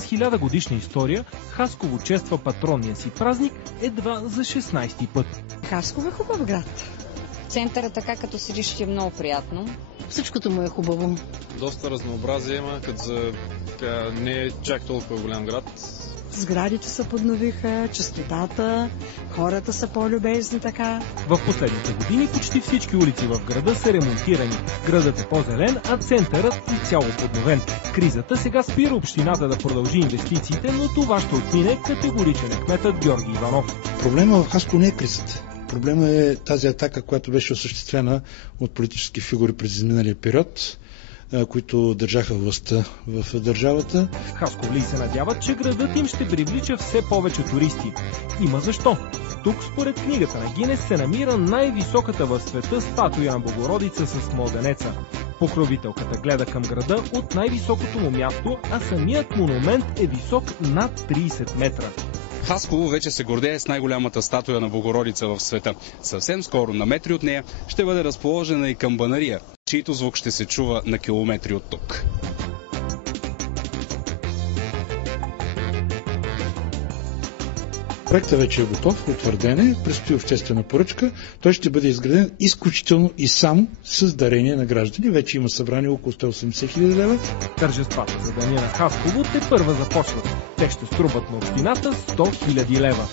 с 1000-годишна история, Хасково чества патронния си празник едва за 16-ти път. Хасково е хубав град. Центъра така като седиш е много приятно. Всичкото му е хубаво. Доста разнообразие има, като за не е чак толкова голям град. Сградите се подновиха, чистотата, хората са по-любезни така. В последните години почти всички улици в града са ремонтирани. Градът е по-зелен, а центърът изцяло подновен. Кризата сега спира общината да продължи инвестициите, но това ще отмине, категоричен е кметът Георги Иванов. Проблема в Хасково не е кризата. Проблема е тази атака, която беше осъществена от политически фигури през изминалия период, които държаха властта в държавата. Хасковли се надяват, че градът им ще привлича все повече туристи. Има защо. Тук, според книгата на Гинес, се намира най-високата в света статуя на Богородица с младенеца. Покровителката гледа към града от най-високото му място, а самият монумент е висок над 30 метра. Хасково вече се гордее с най-голямата статуя на Богородица в света. Съвсем скоро, на метри от нея, ще бъде разположена и камбанария, чийто звук ще се чува на километри от тук. Проектът вече е готов, утвърден е, предстои обществена поръчка. Той ще бъде изграден изключително и само с дарение на граждани. Вече има събрани около 180 000 лева. Тържествата за Деня на Хасково тепърва започват. Те ще струват на общината 100 000 лева.